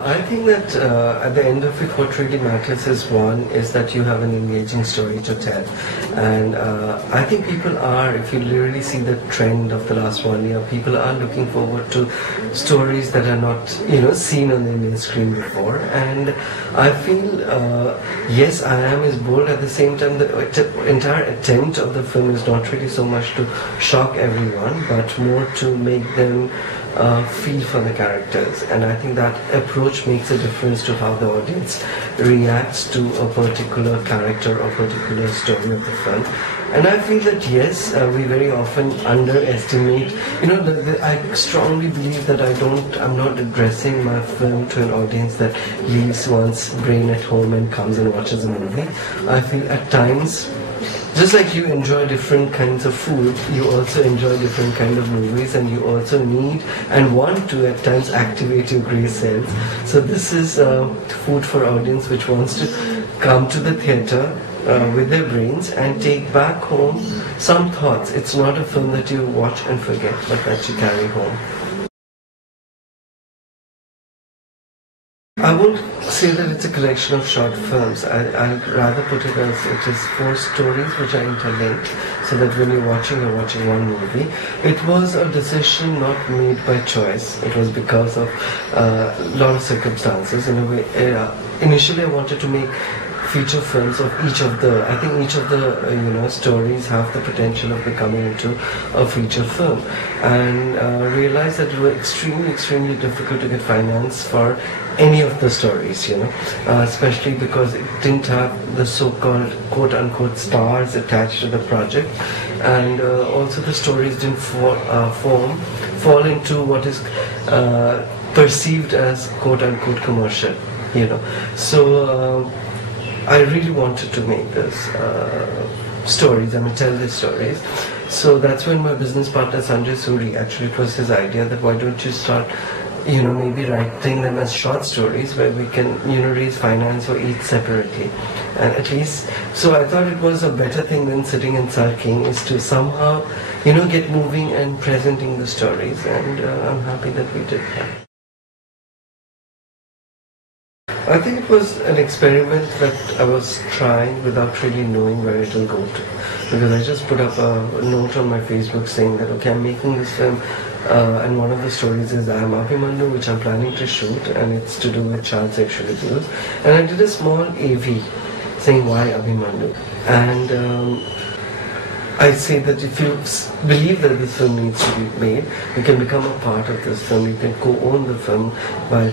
I think that at the end of it, what really matters is one is that you have an engaging story to tell, and I think people are. If you literally see the trend of the last 1 year, people are looking forward to stories that are not seen on the Indian screen before, and I feel yes, I Am is bold. At the same time, the entire attempt of the film is not really so much to shock everyone, but more to make them feel for the characters, and I think that approach makes a difference to how the audience reacts to a particular character or particular story of the film. And I feel that yes, we very often underestimate. I strongly believe that I'm not addressing my film to an audience that leaves one's brain at home and comes and watches a movie. I feel at times, just like you enjoy different kinds of food, you also enjoy different kind of movies, and you also need and want to at times activate your grey cells. So this is food for audience which wants to come to the theatre with their brains and take back home some thoughts. It's not a film that you watch and forget, but that you carry home. I won't say that it's a collection of short films. I'd rather put it as it is 4 stories which are interlinked, so that when you're watching one movie. It was a decision not made by choice. It was because of a lot of circumstances. In a way, initially I wanted to make feature films of each of the. I think each of the stories have the potential of becoming into a feature film, and realized that it was extremely difficult to get finance for any of the stories, especially because it didn't have the so-called quote-unquote stars attached to the project, and also the stories didn't fall into what is perceived as quote-unquote commercial, So I really wanted to make this stories, tell these stories. So that's when my business partner Sanjay Suri, actually it was his idea that why don't you start maybe writing them as short stories where we can, raise finance for each separately. And at least, so I thought it was a better thing than sitting and sulking, is to somehow, get moving and presenting the stories. And I'm happy that we did that. I think it was an experiment that I was trying without really knowing where it will go to. Because I just put up a note on my Facebook saying that, okay, I'm making this film, and one of the stories is I Am Abhimanyu, which I'm planning to shoot, and it's to do with child sexual abuse. And I did a small AV saying why Abhimanyu. And I say that if you believe that this film needs to be made, you can become a part of this film. You can co-own the film by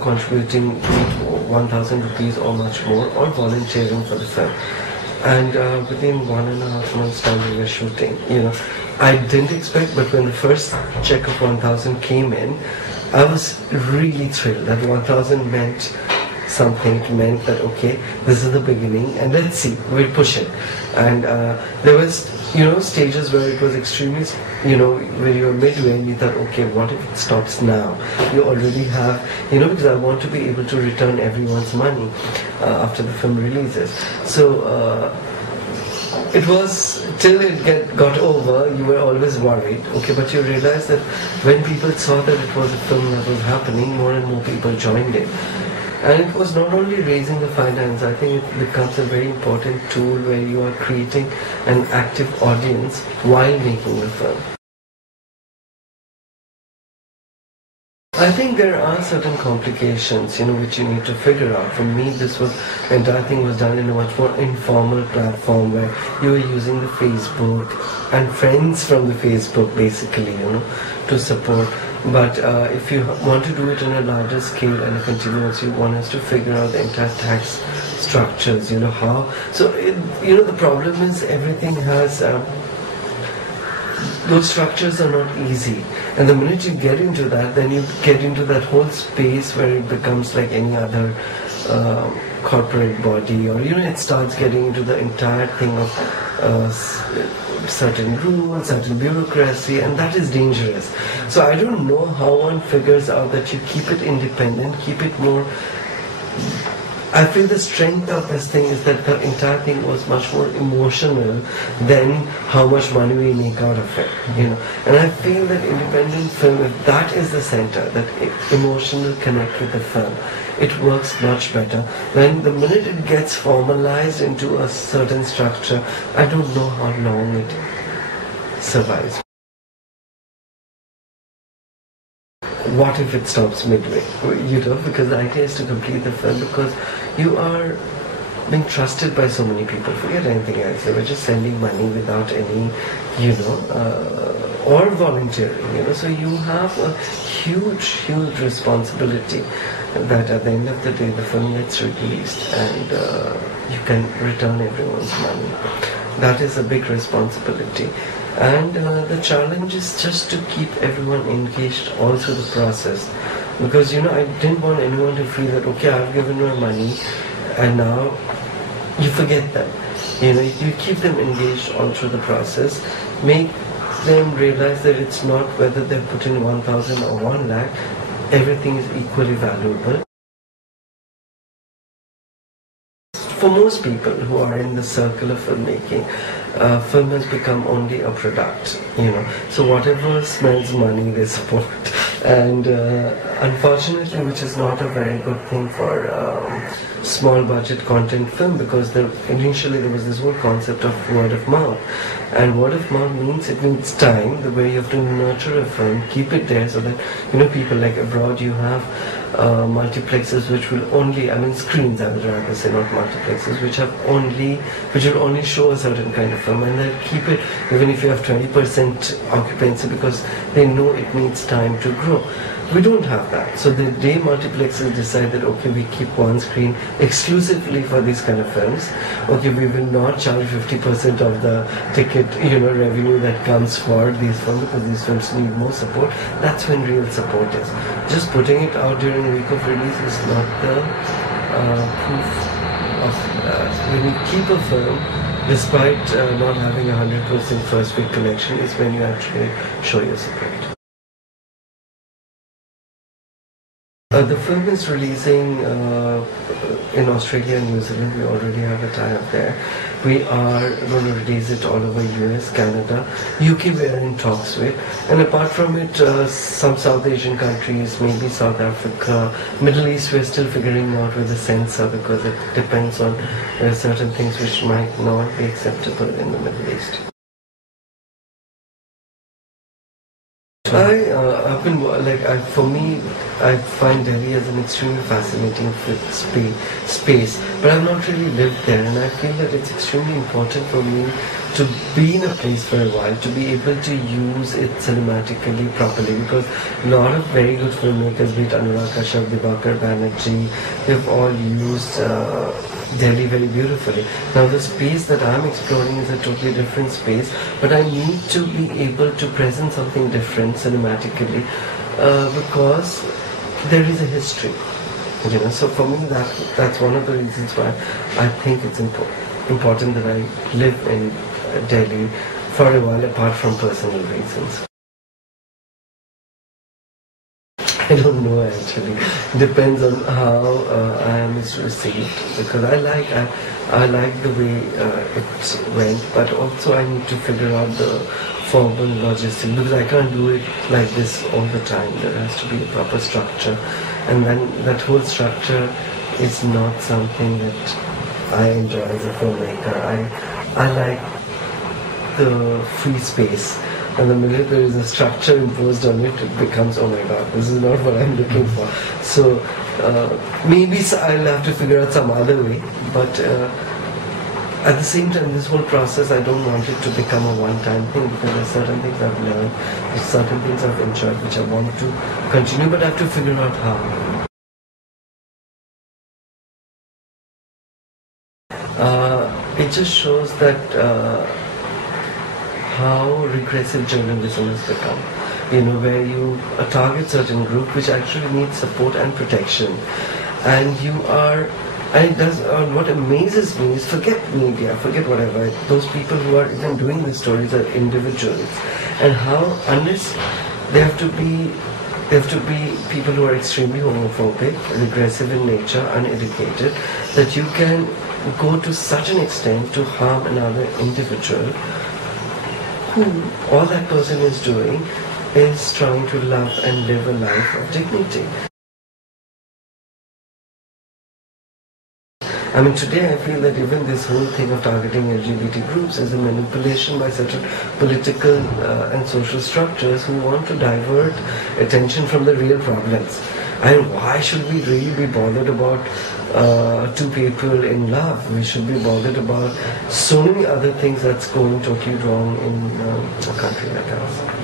contributing 1,000 rupees or much more, or volunteering for the film. And within 1.5 months time we were shooting. I didn't expect, but when the first check of 1,000 came in, I was really thrilled that 1,000 meant something. It meant that, okay, this is the beginning, and let's see, we'll push it. And there was, stages where it was extremely, when you were midway and you thought, okay, what if it stops now? You already have, because I want to be able to return everyone's money after the film releases. So it was, till it got over, you were always worried, okay, but you realized that when people saw that it was a film that was happening, more and more people joined it. And it was not only raising the finance, I think it becomes a very important tool where you are creating an active audience while making the film. I think there are certain complications, which you need to figure out. For me, the entire thing was done in a much more informal platform where you were using the Facebook and friends from the Facebook, basically, to support. But if you want to do it on a larger scale and a continuous, you want us to figure out the entire tax structures, how. So, the problem is everything has, those structures are not easy. And the minute you get into that, then you get into that whole space where it becomes like any other corporate body, or it starts getting into the entire thing of certain rules, certain bureaucracy, and that is dangerous. So I don't know how one figures out that you keep it independent, keep it more I feel the strength of this thing is that the entire thing was much more emotional than how much money we make out of it, you know. And I feel that independent film, if that is the center, that emotional connect with the film, it works much better. When the minute it gets formalized into a certain structure, I don't know how long it survives. What if it stops midway? You know, because the idea is to complete the film, because you are being trusted by so many people. Forget anything else. They were just sending money without any, you know, or volunteering, you know. So you have a huge responsibility that at the end of the day the film gets released and you can return everyone's money. That is a big responsibility. And the challenge is just to keep everyone engaged all through the process. Because, you know, I didn't want anyone to feel that, okay, I've given my money and now you forget them. You know, you keep them engaged all through the process. Make them realize that it's not whether they've put in 1,000 or 1 lakh, everything is equally valuable. For most people who are in the circle of filmmaking, film has become only a product, you know. So whatever smells money, they support. And unfortunately, which is not a very good thing for small budget content film, because initially there was this whole concept of word of mouth. And word of mouth means it needs time, the way you have to nurture a film, keep it there so that, you know, people like abroad, you have multiplexes which will only, I mean screens I would rather say, not multiplexes, which will only show a certain kind of film, and they'll keep it even if you have 20% occupancy, because they know it needs time to grow. We don't have that. So the day multiplexes decide that, okay, we keep one screen exclusively for these kind of films. Okay, we will not charge 50% of the ticket, you know, revenue that comes for these films, because these films need more support. That's when real support is. Just putting it out during a week of release is not the proof of when you keep a film, despite not having 100% first week collection, is when you actually show your support. The film is releasing in Australia and New Zealand. We already have a tie-up there. We are going to release it all over US, Canada, UK we are in talks with. And apart from it, some South Asian countries, maybe South Africa, Middle East, we're still figuring out with the censor, because it depends on certain things which might not be acceptable in the Middle East. For me, I find Delhi as an extremely fascinating space, but I've not really lived there, and I feel that it's extremely important for me to be in a place for a while, to be able to use it cinematically properly, because a lot of very good filmmakers, be it Anurag Kashyap, Dibakar Banerjee, they've all used Delhi very beautifully. Now the space that I'm exploring is a totally different space, but I need to be able to present something different cinematically, because there is a history, you know. So for me, that's one of the reasons why I think it's important that I live in Delhi for a while, apart from personal reasons. I don't know actually. Depends on how I Am is received, because I like the way it went, but also I need to figure out the formal logistics, because I can't do it like this all the time. There has to be a proper structure, and then that whole structure is not something that I enjoy as a filmmaker. I like the free space. And the minute there is a structure imposed on it, it becomes, oh my god, this is not what I'm looking for. So maybe I'll have to figure out some other way, but at the same time, this whole process, I don't want it to become a one-time thing, because there's certain things I've learned, there's certain things I've enjoyed which I want to continue, but I have to figure out how. It just shows that how regressive journalism has become, you know, where you target certain group which actually needs support and protection, and you are, and it does, what amazes me is, forget media, forget whatever, those people who are even doing these stories are individuals, and how, unless they They have to be people who are extremely homophobic, regressive in nature, uneducated, that you can go to such an extent to harm another individual who all that person is doing is trying to love and live a life of dignity. I mean, today I feel that even this whole thing of targeting LGBT groups is a manipulation by certain political and social structures who want to divert attention from the real problems. And why should we really be bothered about two people in love? We should be bothered about so many other things that's going totally wrong in a country like ours.